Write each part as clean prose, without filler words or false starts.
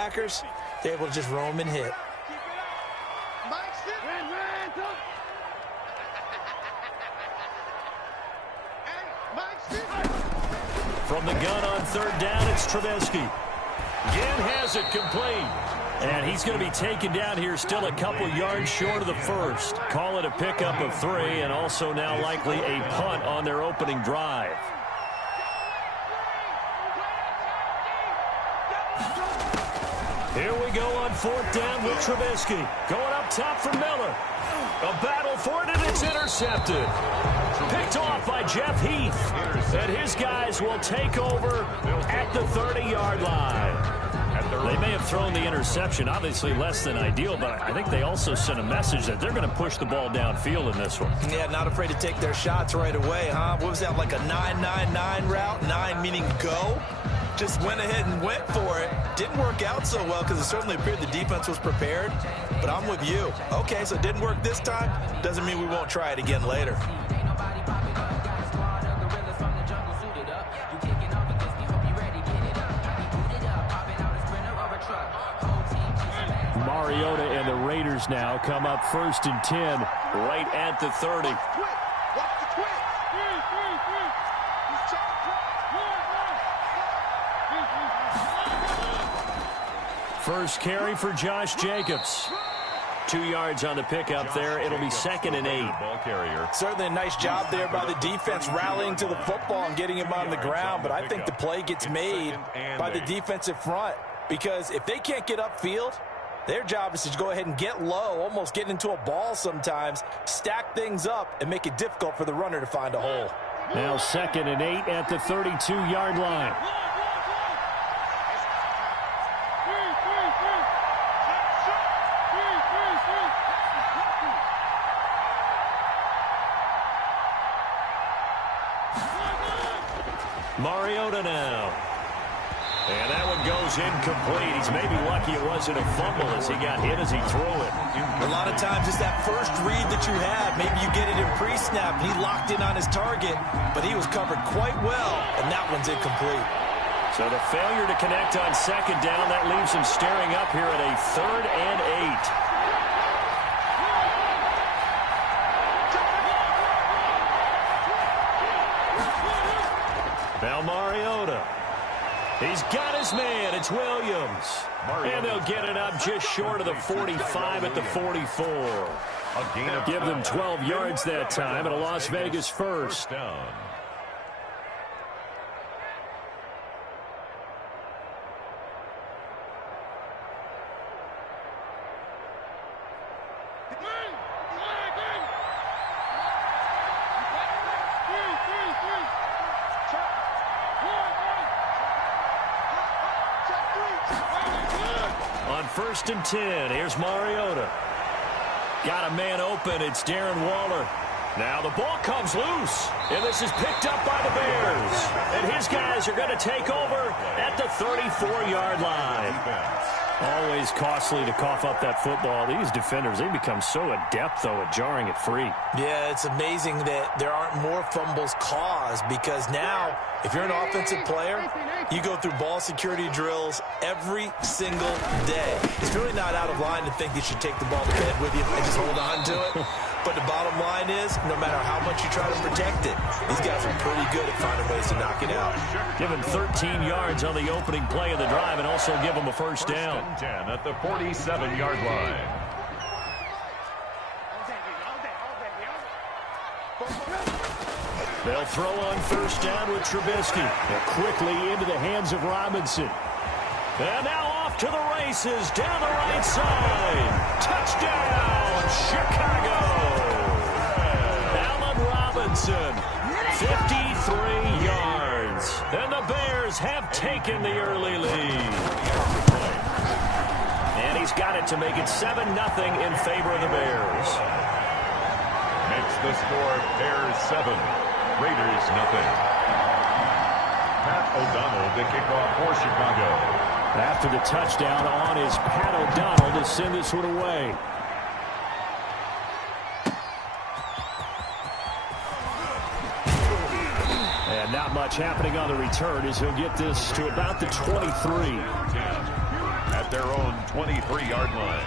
Packers, they're able to just roam and hit. From the gun on third down, it's Trubisky. Again has it complete. And he's going to be taken down here still a couple yards short of the first. Call it a pickup of 3 and also now likely a punt on their opening drive. Here we go on fourth down with Trubisky. Going up top for Miller. A battle for it, and it's intercepted. Picked off by Jeff Heath. And his guys will take over at the 30-yard line. They may have thrown the interception, obviously less than ideal, but I think they also sent a message that they're going to push the ball downfield in this one. Yeah, not afraid to take their shots right away, huh? What was that, like a 9-9-9 route? 9 meaning go? Just went ahead and went for it. Didn't work out so well because it certainly appeared the defense was prepared. But I'm with you. Okay, so it didn't work this time. Doesn't mean we won't try it again later. Mariota and the Raiders now come up 1st and 10 right at the 30. First carry for Josh Jacobs. 2 yards on the pickup there. It'll be 2nd and 8. Certainly a nice job there by the defense rallying to the football and getting him on the ground. But I think the play gets made by the defensive front. Because if they can't get upfield, their job is to go ahead and get low, almost get into a ball sometimes, stack things up, and make it difficult for the runner to find a hole. Now 2nd and 8 at the 32-yard line. Mariota now. And that one goes incomplete. He's maybe lucky it wasn't a fumble as he got hit as he threw it. A lot of times it's that first read that you have. Maybe you get it in pre-snap and he locked in on his target, but he was covered quite well, and that one's incomplete. So the failure to connect on 2nd down, that leaves him staring up here at a 3rd and 8. Now Mariota. He's got his man. It's Williams. And they'll get it up just short of the 45 at the 44. Give them 12 yards that time and a Las Vegas first. On 1st and 10, here's Mariota. Got a man open. It's Darren Waller. Now the ball comes loose, and this is picked up by the Bears. And his guys are going to take over at the 34-yard line. Always costly to cough up that football. These defenders, they become so adept, though, at jarring it free. Yeah, it's amazing that there aren't more fumbles caused because now, if you're an offensive player, you go through ball security drills every single day. It's really not out of line to think you should take the ball to bed with you and just hold on to it. But the bottom line is, no matter how much you try to protect it, these guys are pretty good at finding ways to knock it out. Give him 13 yards on the opening play of the drive and also give him a first down. 10 at the 47-yard line. They'll throw on 1st down with Trubisky. And quickly into the hands of Robinson. And now off to the races down the right side. Touchdown, Chicago. Allen Robinson, 53 yards. And the Bears have taken the early lead. And he's got it to make it 7-0 in favor of the Bears. Makes the score Bears 7, Raiders 0. Pat O'Donnell to kick off for Chicago. After the touchdown on is Pat O'Donnell to send this one away. And not much happening on the return as he'll get this to about the 23. At at their own 23-yard line.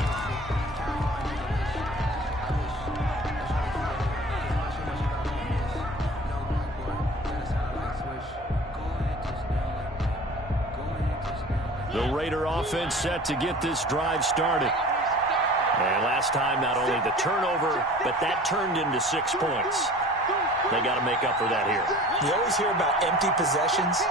The Raider offense set to get this drive started. And last time, not only the turnover, but that turned into 6 points. They got to make up for that here. You always hear about empty possessions,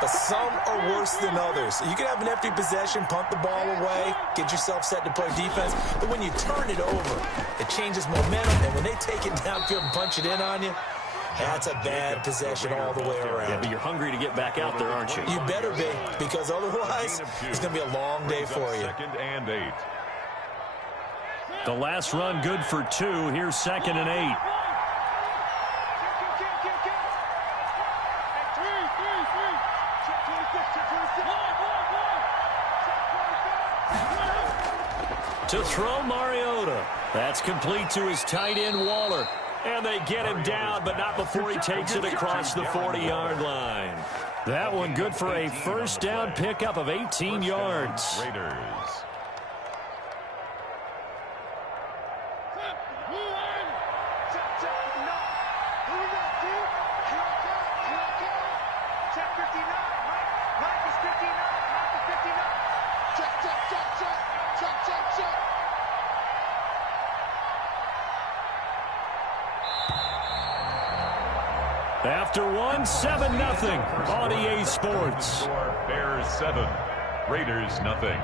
but some are worse than others. You can have an empty possession, punt the ball away, get yourself set to play defense, but when you turn it over, it changes momentum, and when they take it downfield and punch it in on you, that's a bad possession all the way around. Yeah, but you're hungry to get back out there, aren't you? You better be, because otherwise, it's going to be a long day for you. 2nd and 8. The last run good for 2. Here's 2nd and 8. To throw Mariota. That's complete to his tight end, Waller. And they get him down, but not before he takes it across the 40-yard line. That one good for a first down pickup of 18 yards. Raiders. After one, 7-0 on EA Sports. Bears 7, Raiders nothing.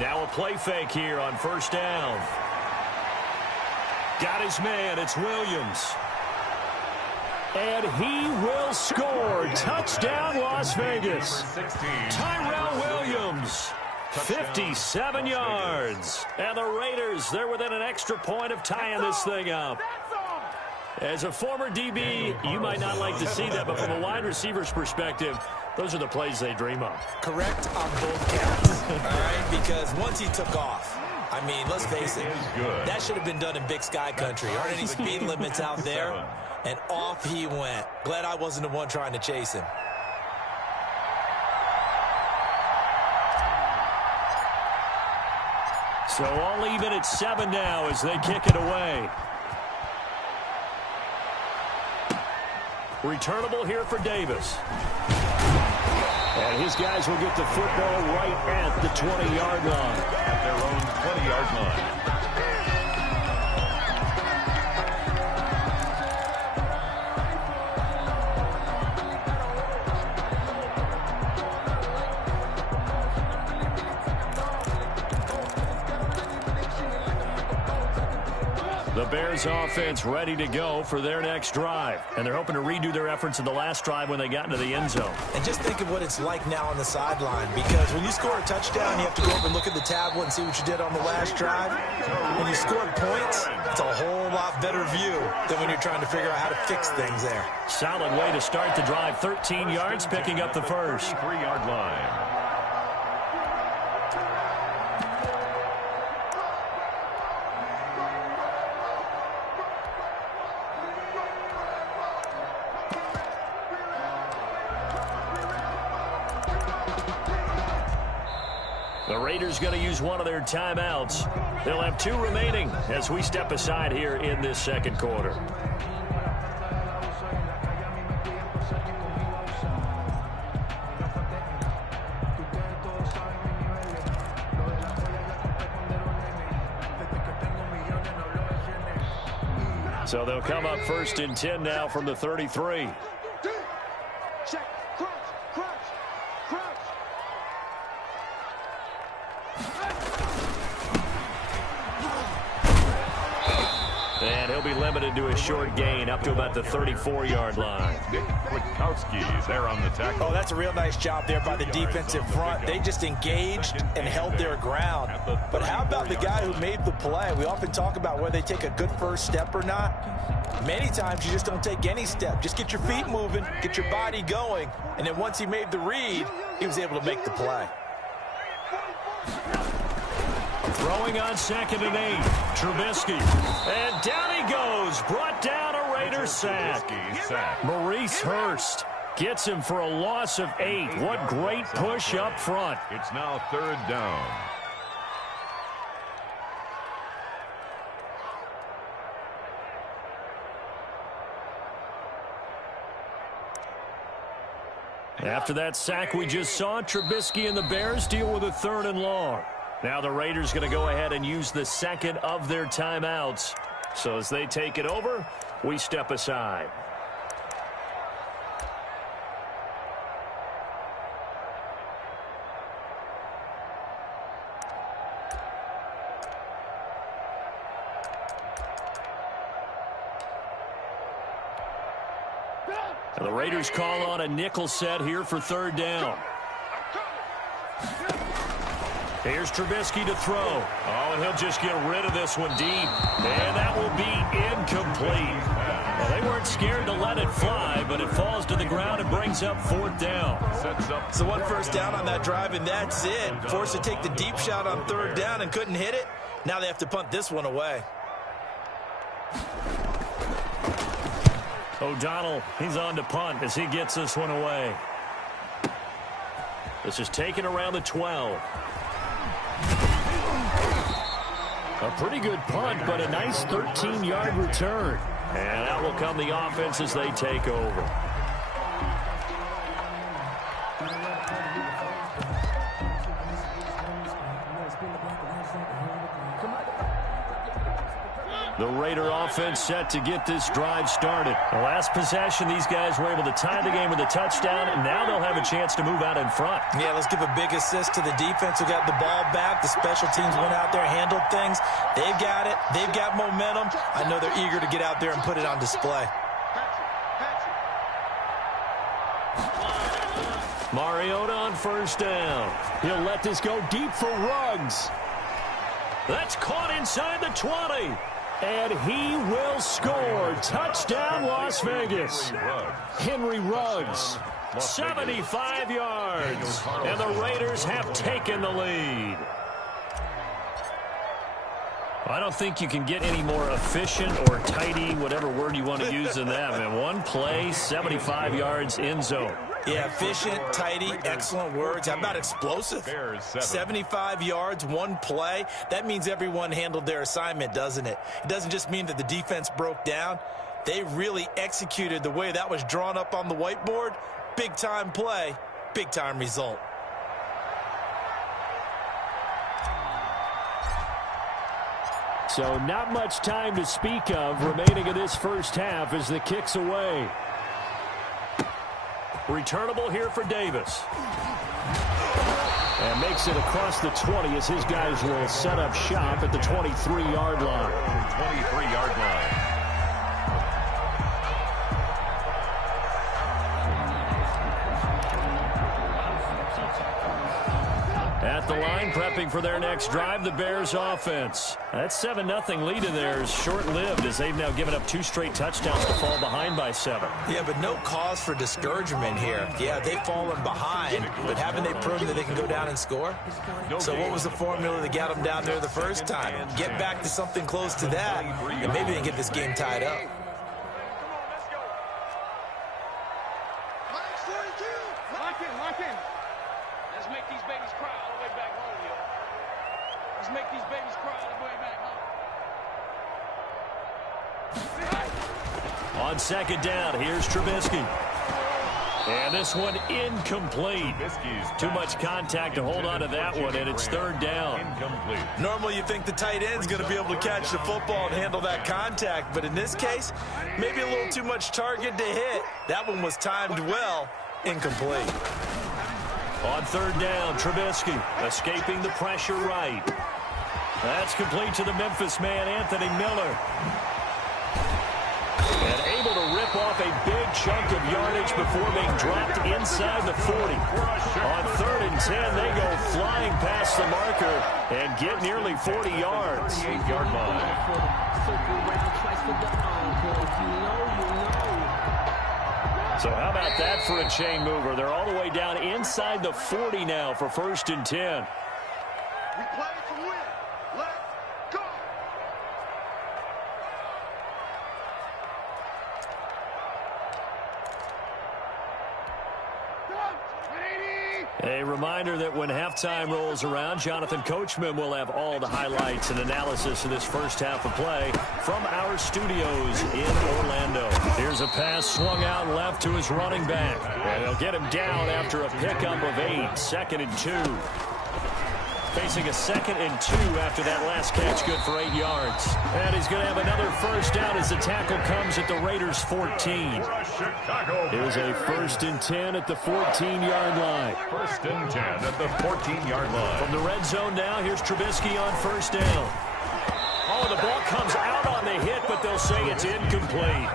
Now a play fake here on first down. Got his man. It's Williams. And he will score. Touchdown, Las Vegas. Tyrell Williams. 57 yards. And the Raiders, they're within an extra point of tying this thing up. As a former DB, you might not like to see that, but from a wide receiver's perspective, those are the plays they dream of. Correct on both counts, all right? Because once he took off, I mean, let's face it, that should have been done in Big Sky Country. Aren't any speed limits out there? And off he went. Glad I wasn't the one trying to chase him. So all even at 7 now as they kick it away. Returnable here for Davis. And his guys will get the football right at the 20-yard line. At their own 20-yard line. The Bears offense ready to go for their next drive. And they're hoping to redo their efforts in the last drive when they got into the end zone. And just think of what it's like now on the sideline, because when you score a touchdown, you have to go over and look at the tablet and see what you did on the last drive. When you scored points, it's a whole lot better view than when you're trying to figure out how to fix things there. Solid way to start the drive. 13 yards, picking up the first. 3-yard line. The Raiders going to use one of their timeouts. They'll have 2 remaining as we step aside here in this second quarter. So they'll come up 1st and 10 now from the 33. And he'll be limited to a short gain up to about the 34-yard line. Nick Kwiatkowski is there on the tackle. Oh, that's a real nice job there by the defensive front. They just engaged and held their ground. But how about the guy who made the play? We often talk about whether they take a good first step or not. Many times you just don't take any step. Just get your feet moving, get your body going, and then once he made the read, he was able to make the play. Throwing on 2nd and 8. Trubisky. And down he goes. Brought down a Raiders sack. Maurice Hurst gets him for a loss of 8. What great push up front. It's now 3rd down. After that sack we just saw, Trubisky and the Bears deal with a 3rd and long. Now the Raiders going to go ahead and use the second of their timeouts. So as they take it over, we step aside. And the Raiders call on a nickel set here for 3rd down. Here's Trubisky to throw. Oh, and he'll just get rid of this one deep. And that will be incomplete. Well, they weren't scared to let it fly, but it falls to the ground and brings up 4th down. So 1 first down on that drive, and that's it. Forced to take the deep shot on 3rd down and couldn't hit it. Now they have to punt this one away. O'Donnell, he's on to punt as he gets this one away. This is taken around the 12. A pretty good punt, but a nice 13-yard return. And out will come the offense as they take over. The Raider offense set to get this drive started. The last possession, these guys were able to tie the game with a touchdown, and now they'll have a chance to move out in front. Yeah, let's give a big assist to the defense who got the ball back. The special teams went out there, handled things. They've got it. They've got momentum. I know they're eager to get out there and put it on display. Mariota on 1st down. He'll let this go deep for Ruggs. That's caught inside the 20. And he will score. Touchdown, Las Vegas. Henry Ruggs, 75 yards. And the Raiders have taken the lead. I don't think you can get any more efficient or tidy, whatever word you want to use in that, man. One play, 75 yards in zone. Yeah, efficient, tidy, excellent words. How about explosive? 75 yards, one play. That means everyone handled their assignment, doesn't it? It doesn't just mean that the defense broke down. They really executed the way that was drawn up on the whiteboard. Big-time play, big-time result. So not much time to speak of remaining in this first half as the kick's away. Returnable here for Davis. And makes it across the 20 as his guys will set up shop at the 23-yard line. 23-yard line. At the line, prepping for their next drive, the Bears offense. That 7-0 lead in there is short-lived as they've now given up 2 straight touchdowns to fall behind by 7. Yeah, but no cause for discouragement here. Yeah, they've fallen behind, but haven't they proven that they can go down and score? So what was the formula that got them down there the first time? Get back to something close to that, and maybe they can get this game tied up. Lock in. Let's make these babies cry all the way back home, yo. Let's make these babies cry all the way back home. On 2nd down, here's Trubisky. And this one incomplete. Too much contact to hold on to that one, and it's 3rd down. Normally you think the tight end's going to be able to catch the football and handle that contact, but in this case, maybe a little too much target to hit. That one was timed well, incomplete. On 3rd down, Trubisky escaping the pressure right. That's complete to the Memphis man, Anthony Miller. chip off a big chunk of yardage before being dropped inside the 40. On 3rd and 10, they go flying past the marker and get nearly 40 yards. 8-yard line. So how about that for a chain mover? They're all the way down inside the 40 now for 1st and 10. We play to win. Let's go. A reminder that when halftime rolls around, Jonathan Coachman will have all the highlights and analysis of this first half of play from our studios in Orlando. Here's a pass swung out left to his running back. And they'll get him down after a pickup of 8, 2nd and 2. Facing a 2nd and 2 after that last catch, good for 8 yards. And he's going to have another first down as the tackle comes at the Raiders' 14. Here's a 1st and 10 at the 14-yard line. 1st and 10 at the 14-yard line. From the red zone now, here's Trubisky on 1st down. Oh, the ball comes out on the hit, but they'll say it's incomplete.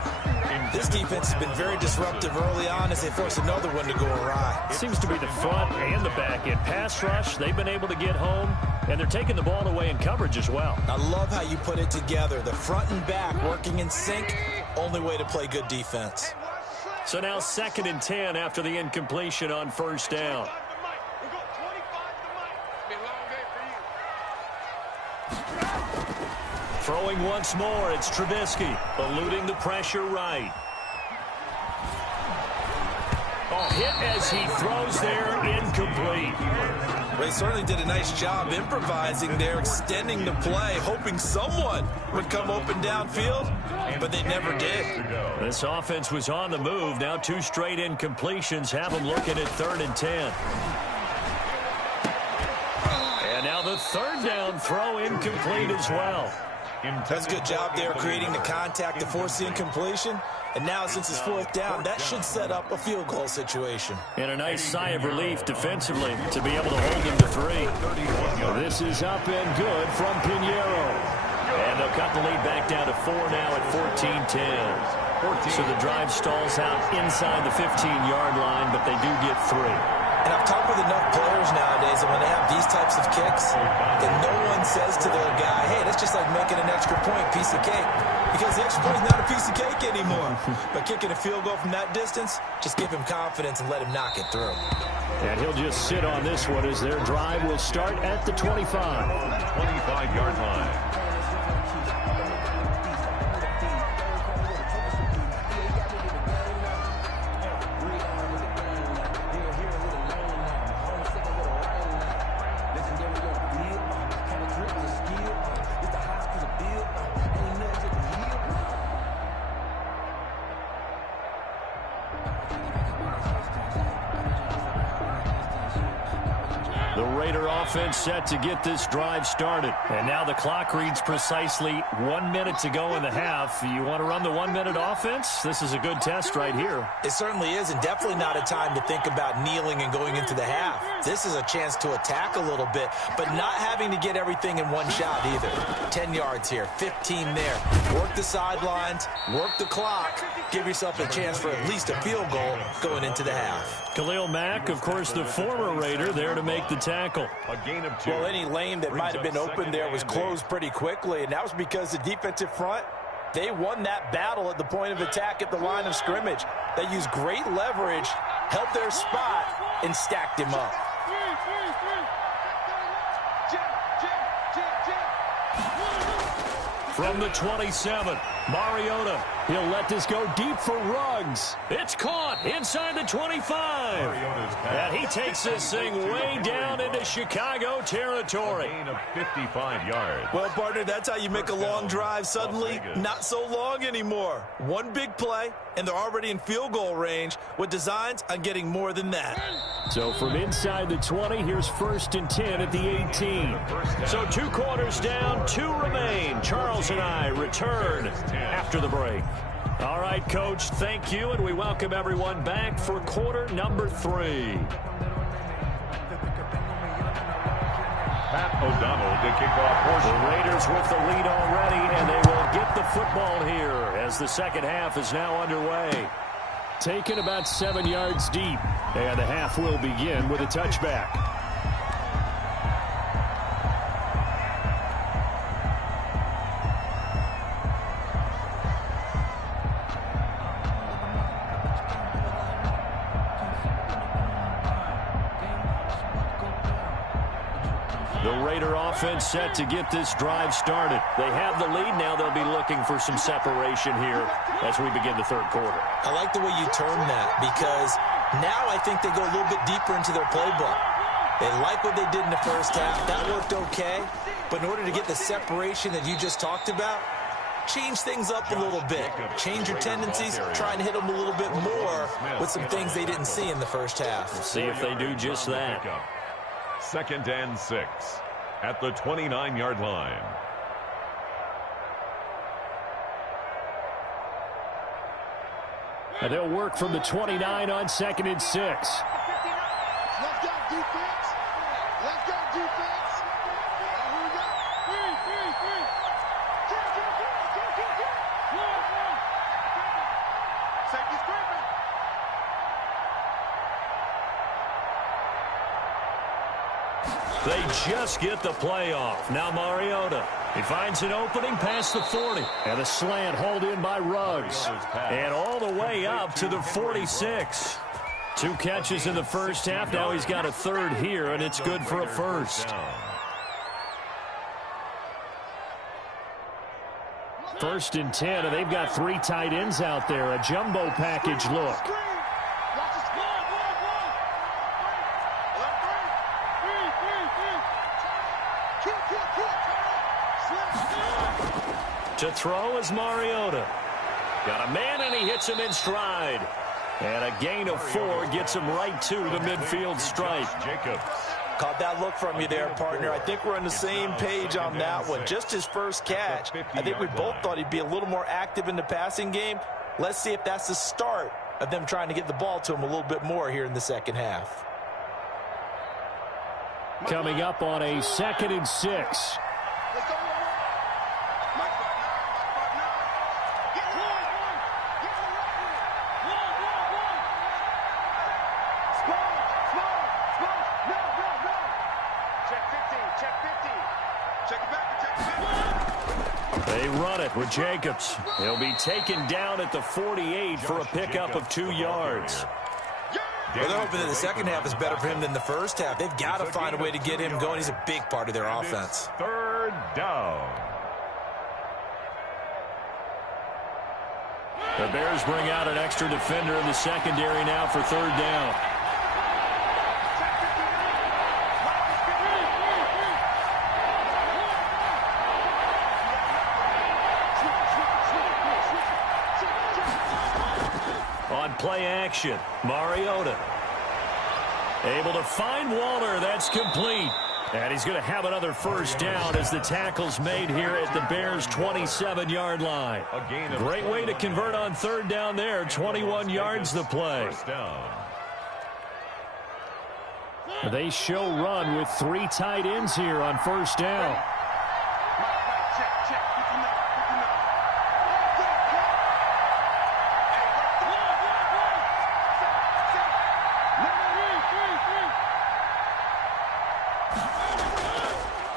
This defense has been very disruptive early on as they force another one to go awry. It seems to be the front and the back end. Pass rush, they've been able to get home, and they're taking the ball away in coverage as well. I love how you put it together. The front and back working in sync, only way to play good defense. So now 2nd and 10 after the incompletion on 1st down. Throwing once more, it's Trubisky, eluding the pressure right. Oh, hit as he throws there, incomplete. They certainly did a nice job improvising there, extending the play, hoping someone would come open downfield, but they never did. This offense was on the move. Now 2 straight incompletions have them looking at 3rd and 10. And now the 3rd down throw incomplete as well. That's a good job there creating the contact to force the incompletion. And now since it's 4th down, that should set up a field goal situation. And a nice sigh of relief defensively to be able to hold him to 3. This is up and good from Pinheiro. And they'll cut the lead back down to 4 now at 14-10. So the drive stalls out inside the 15-yard line, but they do get 3. And I've talked with enough players nowadays that when they have these types of kicks, that no one says to their guy, hey, that's just like making an extra point, piece of cake. Because the extra point is not a piece of cake anymore. But kicking a field goal from that distance, just give him confidence and let him knock it through. And he'll just sit on this one as their drive will start at the 25. 25-yard line. Offense set to get this drive started. And now the clock reads precisely 1 minute to go in the half. You want to run the 1-minute offense? This is a good test right here. It certainly is, and definitely not a time to think about kneeling and going into the half. This is a chance to attack a little bit, but not having to get everything in one shot either. 10 yards here, 15 there. Work the sidelines, work the clock, give yourself a chance for at least a field goal going into the half. Khalil Mack, of course, the former Raider, there to make the tackle. A gain of 2. Well, any lane that might have been open there was closed pretty quickly, and that was because the defensive front, they won that battle at the point of attack at the line of scrimmage. They used great leverage, held their spot, and stacked him up. From the 27, Mariota. He'll let this go deep for Ruggs. It's caught inside the 25. And he takes this thing way down into Chicago territory. A gain of 55 yards. Well, partner, that's how you make a long drive suddenly not so long anymore. One big play, and they're already in field goal range with designs on getting more than that. So from inside the 20, here's 1st and 10 at the 18. So 2 quarters down, 2 remain. Charles and I return after the break. All right, Coach, thank you, and we welcome everyone back for quarter number 3. Pat O'Donnell to kick off portion. The Raiders with the lead already, and they will get the football here as the second half is now underway. Taken about 7 yards deep, and the half will begin with a touchback. The Raider offense set to get this drive started. They have the lead. Now they'll be looking for some separation here as we begin the third quarter. I like the way you term that because now I think they go a little bit deeper into their playbook. They like what they did in the first half. That worked okay. But in order to get the separation that you just talked about, change things up a little bit. Change your tendencies. Try and hit them a little bit more with some things they didn't see in the first half. We'll see if they do just that. 2nd and 6 at the 29-yard line. And they'll work from the 29 on 2nd and 6. Let's go, defense. Let's go, defense. Here we go. Three. One. Safety screaming. They just get the play off. Now Mariota. He finds an opening past the 40. And a slant hauled in by Ruggs. And all the way up to the 46. 2 catches in the first half. Now he's got a third here, and it's good for a first. First and 10, and they've got 3 tight ends out there. A jumbo package look. To throw is Mariota. Got a man, and he hits him in stride. And a gain of 4 gets him right to the midfield stripe. Jacobs. Caught that look from you there, partner. I think we're on the same page on that one. Just his first catch. I think we both thought he'd be a little more active in the passing game. Let's see if that's the start of them trying to get the ball to him a little bit more here in the second half. Coming up on a 2nd and 6. They run it with Jacobs. He'll be taken down at the 48 for a pickup of 2 yards. Well, they're hoping that the second half is better for him than the first half. They've got to find a way to get him going. He's a big part of their offense. 3rd down. The Bears bring out an extra defender in the secondary now for 3rd down. On play action, Mariota. Able to find Waller. That's complete. And he's going to have another first down as the tackle's made here at the Bears' 27-yard line. Great way to convert on 3rd down there. 21 yards the play. They show run with 3 tight ends here on 1st down.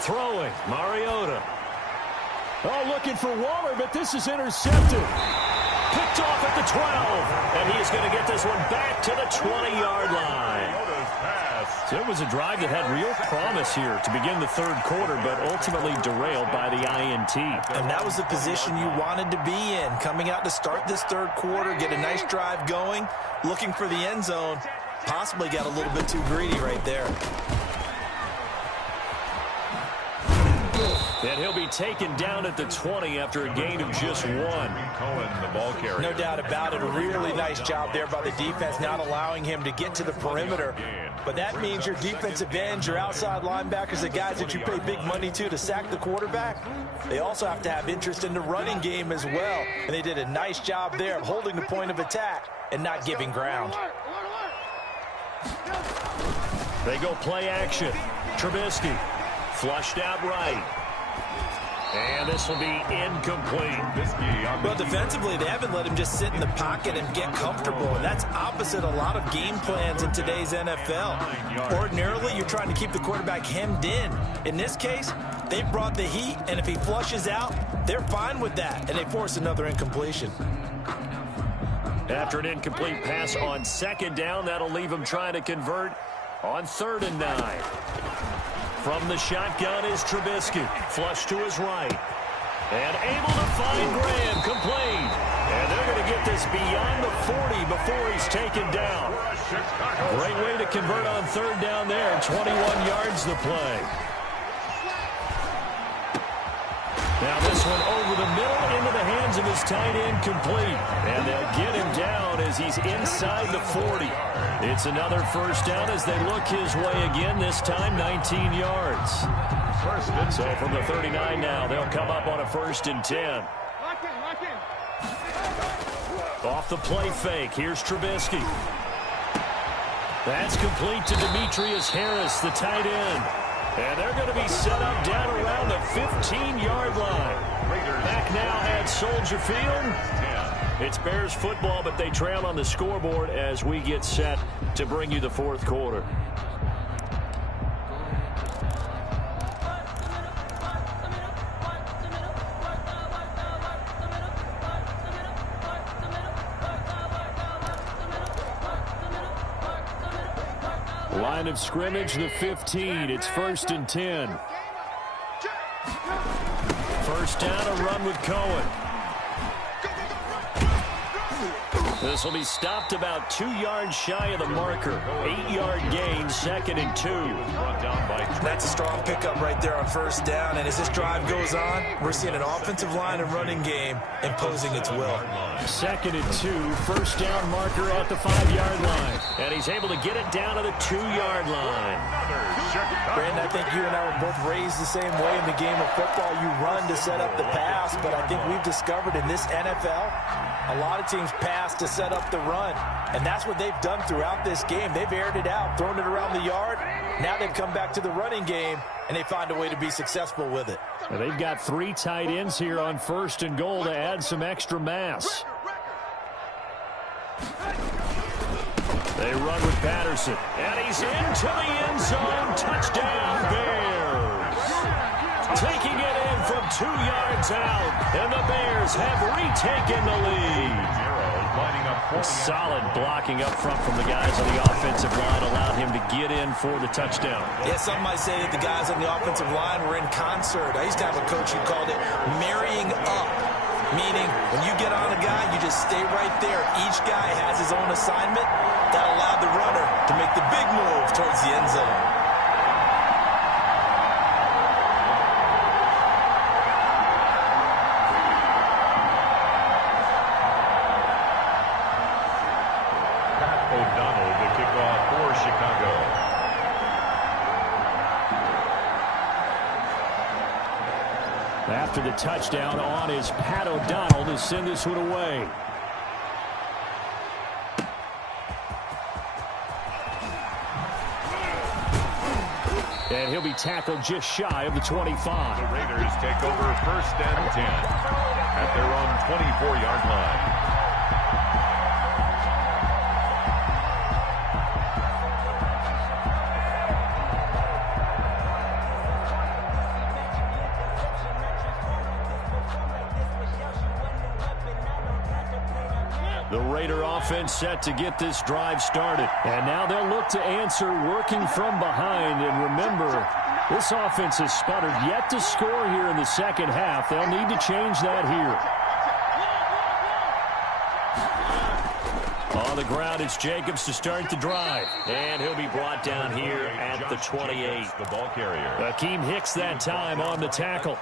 Throwing, Mariota. Oh, looking for Waller, but this is intercepted. Picked off at the 12, and he's going to get this one back to the 20-yard line. So it was a drive that had real promise here to begin the 3rd quarter, but ultimately derailed by the INT. And that was the position you wanted to be in, coming out to start this 3rd quarter, get a nice drive going, looking for the end zone. Possibly got a little bit too greedy right there. And he'll be taken down at the 20 after a gain of just 1. No doubt about it. A really nice job there by the defense, not allowing him to get to the perimeter. But that means your defensive ends, your outside linebackers, the guys that you pay big money to sack the quarterback, they also have to have interest in the running game as well. And they did a nice job there of holding the point of attack and not giving ground. They go play action. Trubisky Flushed out right. And this will be incomplete. Well, defensively, they haven't let him just sit in the pocket and get comfortable, and that's opposite a lot of game plans in today's NFL. Ordinarily, you're trying to keep the quarterback hemmed in. In this case, they brought the heat, and if he flushes out, they're fine with that, and they force another incompletion. After an incomplete pass on second down, that'll leave him trying to convert on 3rd and 9. From the shotgun is Trubisky. Flush to his right. And able to find Graham. Complete. And they're going to get this beyond the 40 before he's taken down. Great way to convert on 3rd down there. 21 yards the play. Now this one over the middle into the hands of his tight end, complete. And they'll get him down as he's inside the 40. It's another first down as they look his way again, this time 19 yards. So from the 39 now, they'll come up on a 1st and 10. Off the play fake, here's Trubisky. That's complete to Demetrius Harris, the tight end. And they're going to be set up down around the 15-yard line. Back now at Soldier Field. It's Bears football, but they trail on the scoreboard as we get set to bring you the 4th quarter. Line of scrimmage, the 15. It's 1st and 10. First down, a run with Cohen. This will be stopped about 2 yards shy of the marker. 8-yard gain, 2nd and 2. That's a strong pickup right there on 1st down. And as this drive goes on, we're seeing an offensive line and running game imposing its will. 2nd and 2, 1st down marker at the 5-yard line. And he's able to get it down to the 2-yard line. Brandon, I think you and I were both raised the same way in the game of football. You run to set up the pass, but I think we've discovered in this NFL, a lot of teams pass to set up the run. And that's what they've done throughout this game. They've aired it out, thrown it around the yard. Now they've come back to the running game, and they find a way to be successful with it. Now they've got 3 tight ends here on 1st and goal to add some extra mass. They run with Patterson, and he's into the end zone. Touchdown, Bears. Taking it in from 2 yards out, and the Bears have retaken the lead. Solid blocking up front from the guys on the offensive line allowed him to get in for the touchdown. Yeah, some might say that the guys on the offensive line were in concert. I used to have a coach who called it marrying up, meaning when you get on a guy, you just stay right there. Each guy has his own assignment. That allowed the runner to make the big move towards the end zone. After the touchdown on is Pat O'Donnell to send this one away. And he'll be tackled just shy of the 25. The Raiders take over 1st and 10 at their own 24-yard line. The Raider offense set to get this drive started. And now they'll look to answer working from behind. And remember, this offense has sputtered yet to score here in the second half. They'll need to change that here. On the ground, it's Jacobs to start the drive. And he'll be brought down here at the 28. The ball carrier. Akeem Hicks that time on the tackle.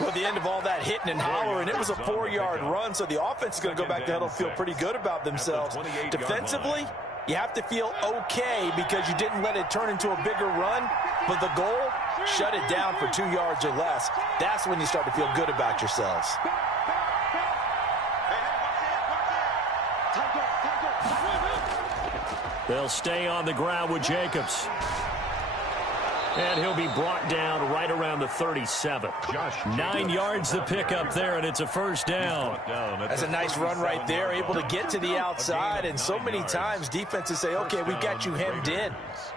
Well, at the end of all that hitting and hollering, it was a 4-yard run, so the offense is going to go back to huddle and feel pretty good about themselves. Defensively, you have to feel okay because you didn't let it turn into a bigger run, but the goal, shut it down for 2 yards or less. That's when you start to feel good about yourselves. They'll stay on the ground with Jacobs. And he'll be brought down right around the 37. 9 yards to pick up there, and it's a first down. That's a nice run right there, able to get to the outside. And so many times defenses say, okay, we've got you hemmed in.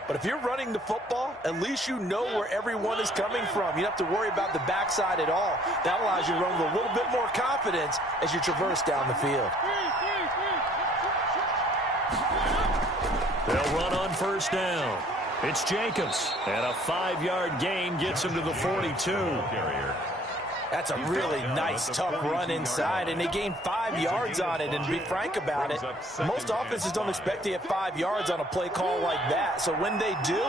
But if you're running the football, at least you know where everyone is coming from. You don't have to worry about the backside at all. That allows you to run with a little bit more confidence as you traverse down the field. They'll run on first down. It's Jacobs, and a 5-yard gain gets him to the 42. That's a really nice, tough run inside, and they gained 5 yards on it. And to be frank about it, most offenses don't expect to get 5 yards on a play call like that. So when they do,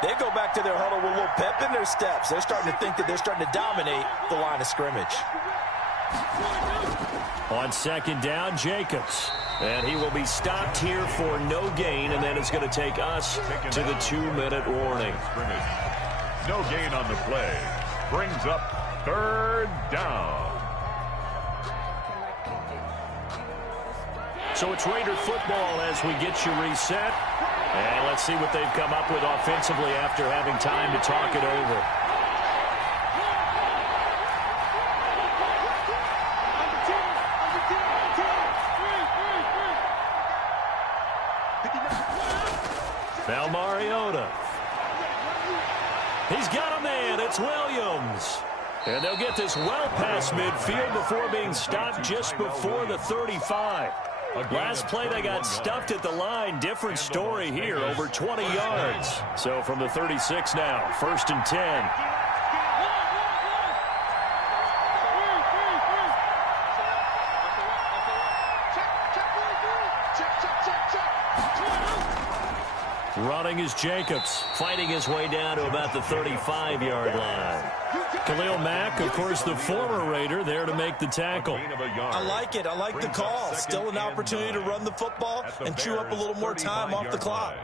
they go back to their huddle with a little pep in their steps. They're starting to think that they're starting to dominate the line of scrimmage. On second down, Jacobs. And he will be stopped here for no gain, and then it's going to take us to the 2-minute warning. No gain on the play. Brings up third down. So it's Raider football as we get you reset. And let's see what they've come up with offensively after having time to talk it over. Now Mariota. He's got a man. It's Williams. And they'll get this well past midfield before being stopped just before the 35. Last play they got stuffed at the line. Different story here, over 20 yards. So from the 36 now, 1st and 10. Running is Jacobs, fighting his way down to about the 35-yard line. Khalil Mack, of course, the former Raider, there to make the tackle. I like it. I like the call. Still an opportunity to run the football and chew up a little more time off the clock.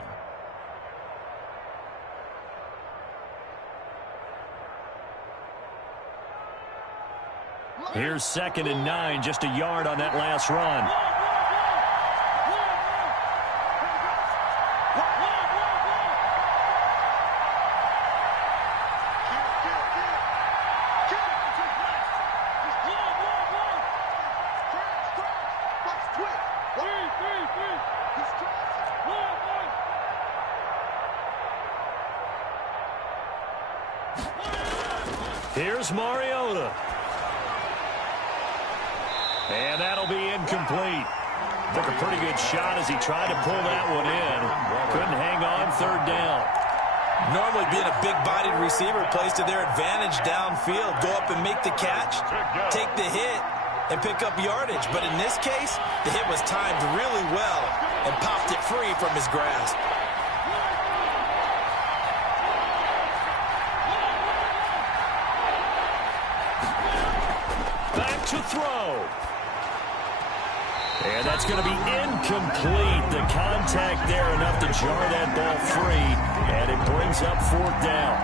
Here's 2nd and 9, just a yard on that last run. Here's Mariota. And that'll be incomplete. Took a pretty good shot as he tried to pull that one in. Couldn't hang on, 3rd down. Normally being a big-bodied receiver plays to their advantage downfield. Go up and make the catch, take the hit, and pick up yardage. But in this case, the hit was timed really well and popped it free from his grasp. Back to throw. And that's going to be incomplete. The contact there enough to jar that ball free. And it brings up 4th down.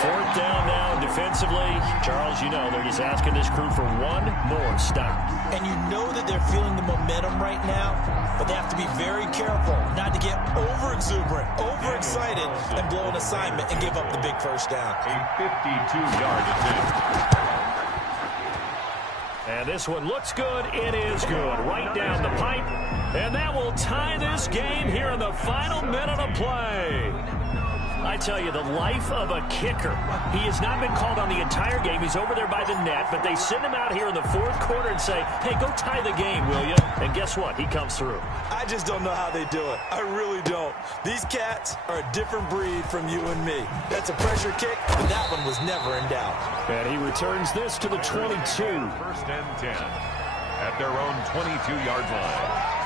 4th down now defensively. Charles, you know, they're just asking this crew for one more stop. And you know that they're feeling the momentum right now, but they have to be very careful not to get over-exuberant, overexcited, and blow an assignment and give up the big first down. A 52-yard attempt. And this one looks good. It is good. Right down the pipe. And that will tie this game here in the final minute of play. I tell you, the life of a kicker. He has not been called on the entire game. He's over there by the net, but they send him out here in the 4th quarter and say, hey, go tie the game, will you? And guess what? He comes through. I just don't know how they do it. I really don't. These cats are a different breed from you and me. That's a pressure kick, but that one was never in doubt. And he returns this to the 22. 1st and 10 at their own 22-yard line.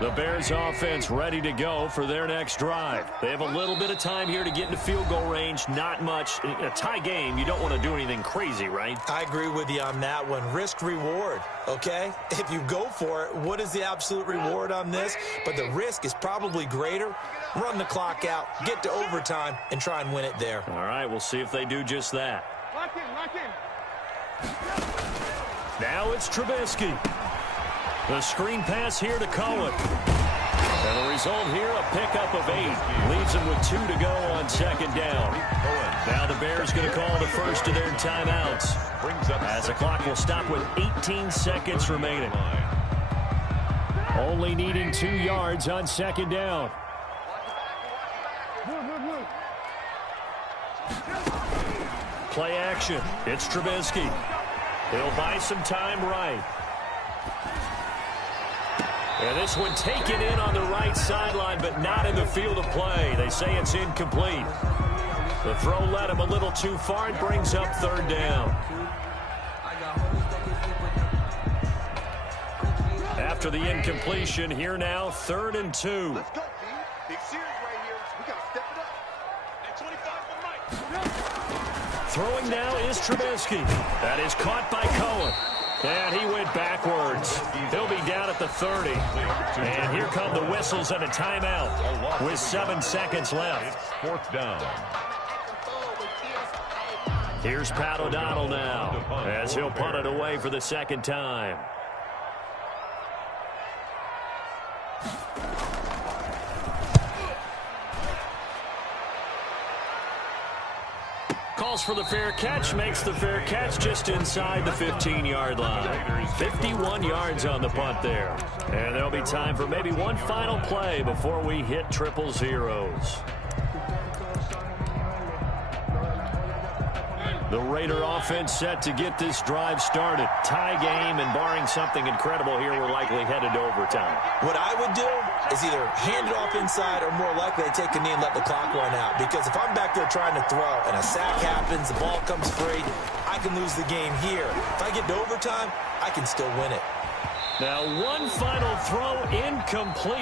The Bears offense ready to go for their next drive. They have a little bit of time here to get into field goal range. Not much. In a tie game, you don't want to do anything crazy, right? I agree with you on that one. Risk reward, okay? If you go for it, what is the absolute reward on this? But the risk is probably greater. Run the clock out, get to overtime, and try and win it there. All right, we'll see if they do just that. Lock in, lock in. Now it's Trubisky. The screen pass here to Cohen. And the result here, a pickup of 8. Leaves them with 2 to go on second down. Now the Bears going to call the first of their timeouts, as the clock will stop with 18 seconds remaining. Only needing 2 yards on second down. Play action. It's Trubisky. He'll buy some time right. And this one taken in on the right sideline, but not in the field of play. They say it's incomplete. The throw led him a little too far. It brings up third down. After the incompletion, here now, 3rd and 2. Let's go, B. Big series right here. We got to step it up. And 25 for Mike. Throwing now is Trubisky. That is caught by Cohen. And he went backwards. He'll be down at the 30. And here come the whistles and a timeout with 7 seconds left. 4th down. Here's Pat O'Donnell now, as he'll punt it away for the second time. Calls for the fair catch, makes the fair catch just inside the 15-yard line. 51 yards on the punt there. And there'll be time for maybe one final play before we hit triple zeros. The Raider offense set to get this drive started. Tie game, and barring something incredible here, we're likely headed to overtime. What I would do is either hand it off inside or more likely to take a knee and let the clock run out. Because if I'm back there trying to throw and a sack happens, the ball comes free, I can lose the game here. If I get to overtime, I can still win it. Now one final throw incomplete,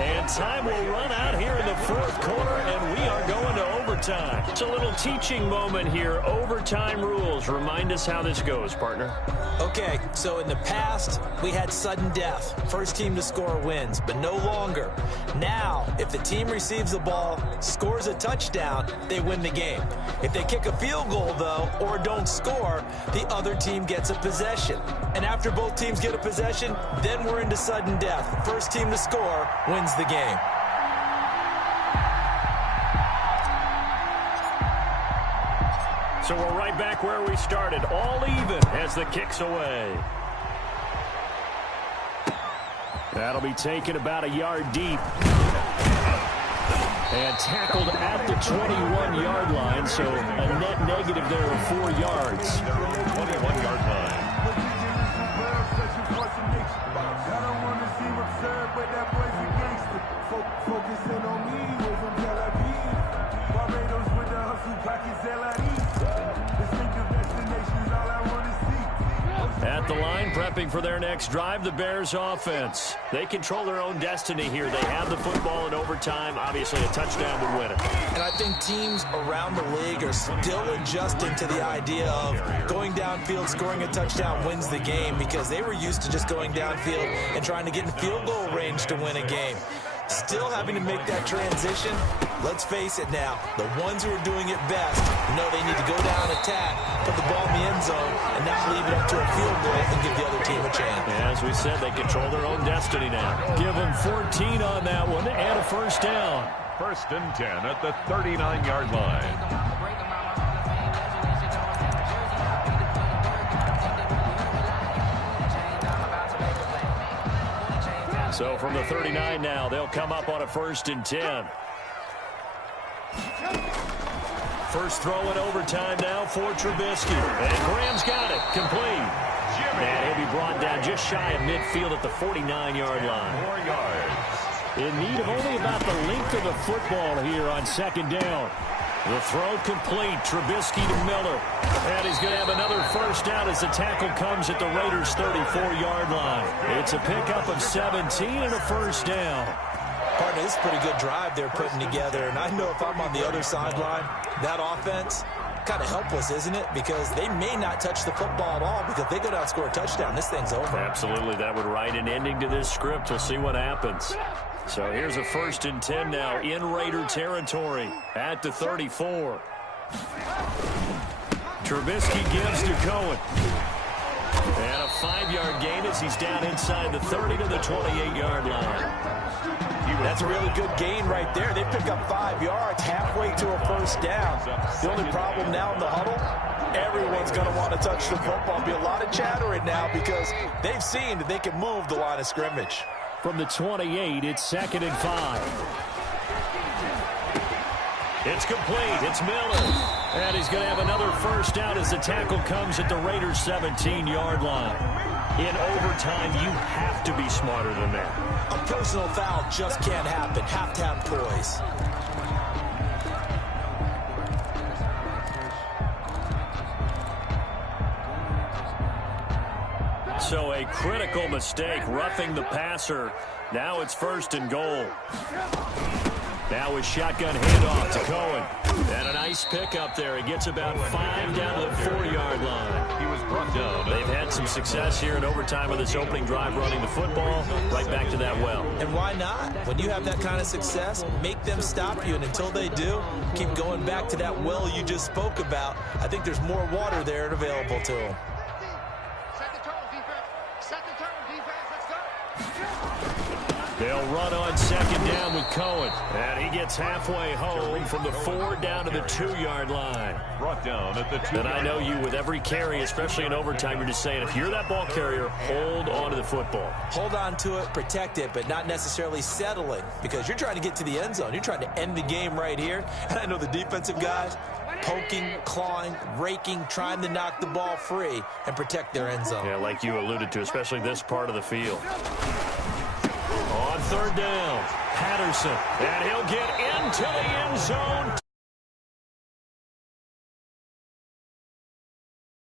and time will run out here in the 4th quarter, and we are going to overtime. It's a little teaching moment here. Overtime rules. Remind us how this goes, partner. Okay, so in the past, we had sudden death. First team to score wins, but no longer. Now, if the team receives the ball, scores a touchdown, they win the game. If they kick a field goal, though, or don't score, the other team gets a possession. And after both teams get a possession, then we're into sudden death. First team to score wins the game. So we're right back where we started, all even as the kick's away. That'll be taken about a yard deep. And tackled at the 21-yard line, so a net negative there of 4 yards. 21-yard line. At the line, prepping for their next drive, the Bears offense. They control their own destiny here. They have the football in overtime. Obviously, a touchdown would win it. And I think teams around the league are still adjusting to the idea of going downfield, scoring a touchdown wins the game, because they were used to just going downfield and trying to get in field goal range to win a game. Still having to make that transition. Let's face it now, the ones who are doing it best know they need to go down, attack, put the ball in the end zone, and not leave it up to a field goal and give the other team a chance. Yeah, as we said, they control their own destiny now. Give them 14 on that one and a first down. 1st and 10 at the 39-yard line. So from the 39 now, they'll come up on a 1st and 10. First throw in overtime now for Trubisky. And Graham's got it. Complete. And he'll be brought down just shy of midfield at the 49-yard line. 4 yards. In need of only about the length of the football here on second down. The throw complete. Trubisky to Miller. And he's going to have another first down as the tackle comes at the Raiders' 34-yard line. It's a pickup of 17 and a first down. Partner, this is a pretty good drive they're putting together. And I know if I'm on the other sideline, that offense, kind of helpless, isn't it? Because they may not touch the football at all, because if they go down and score a touchdown, this thing's over. Absolutely. That would write an ending to this script. We'll see what happens. So here's a 1st and 10 now in Raider territory at the 34. Trubisky gives to Cohen. And a 5-yard gain as he's down inside the 30 to the 28-yard line. That's a really good gain right there. They pick up 5 yards halfway to a first down. The only problem now in the huddle, everyone's going to want to touch the football. Be a lot of chattering now because they've seen that they can move the line of scrimmage. From the 28, it's 2nd and 5. It's complete. It's Miller. And he's going to have another first down as the tackle comes at the Raiders' 17-yard line. In overtime, you have to be smarter than that. A personal foul just can't happen. Have to have poise. So a critical mistake, roughing the passer. Now it's 1st and goal. Now a shotgun handoff to Cohen. And a nice pickup there. He gets about 5 down to the 4-yard line. He was brought down. They've had some success here in overtime with this opening drive running the football. Right back to that well. And why not? When you have that kind of success, make them stop you. And until they do, keep going back to that well you just spoke about. I think there's more water there and available to them. They'll run on 2nd down with Cohen. And he gets halfway home from the 4 down to the 2-yard line. Brought down at the 2. And I know you, with every carry, especially in overtime, you're just saying, if you're that ball carrier, hold on to the football. Hold on to it, protect it, but not necessarily settling, because you're trying to get to the end zone. You're trying to end the game right here. And I know the defensive guys, poking, clawing, raking, trying to knock the ball free and protect their end zone. Yeah, like you alluded to, especially this part of the field. On 3rd down, Patterson, and he'll get into the end zone.